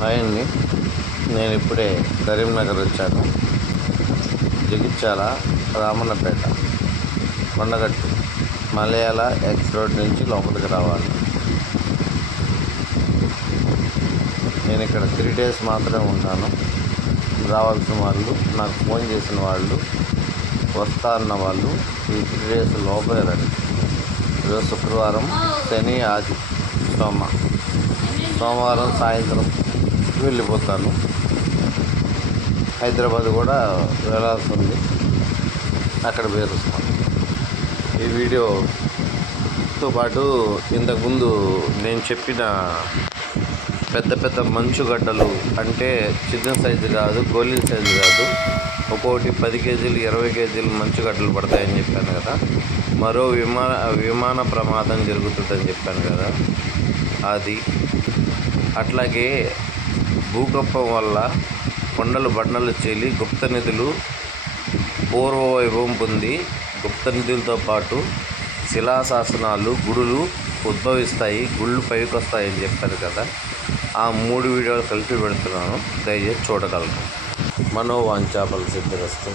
Hi అండి. నేను ఇప్పుడే కరీంనగర్ వచ్చాను. జగిత్యాల రామన్నపేట కొండగట్టు మలయాళ ఎక్స్ రోడ్ నుంచి లోపలికి రావాలి. నేను ఇక్కడ 3 days మాత్రమే ఉంటాను. రావాల్సిన వాళ్ళు, నాకు ఫోన్ చేసిన వాళ్ళు, వస్తా అన్న వాళ్ళు ఈ 3 days లోపలే రండి. ఈరోజు శుక్రవారం, శని, ఆది, సోమవారం సాయంత్రం వెళ్ళిపోతాను. హైదరాబాద్ కూడా వెళ్ళాల్సి ఉంది, అక్కడ వేరుస్తాను. ఈ వీడియోతో పాటు ఇంతకుముందు నేను చెప్పిన పెద్ద పెద్ద మంచుగడ్డలు, అంటే చిన్న సైజు కాదు, గోళీల సైజు కాదు, ఒక్కొక్కటి 10 కేజీలు 20 కేజీలు మంచుగడ్డలు పడతాయని చెప్పాను కదా. మరో విమాన ప్రమాదం జరుగుతుందని చెప్పాను కదా, అది. అట్లాగే భూకంపం వల్ల కొండలు బండలు చీలి గుప్త నిధులు పూర్వ వైభవం పొంది, గుప్త నిధులతో పాటు శిలాశాసనాలు, గుడులు ఉద్భవిస్తాయి, గుళ్ళు పైకి వస్తాయని చెప్పారు కదా. ఆ 3 వీడియోలు కలిపి పెడుతున్నాను, దయచేసి చూడగలరు. మనోవాంఛా ఫలసిద్ధిరస్తు.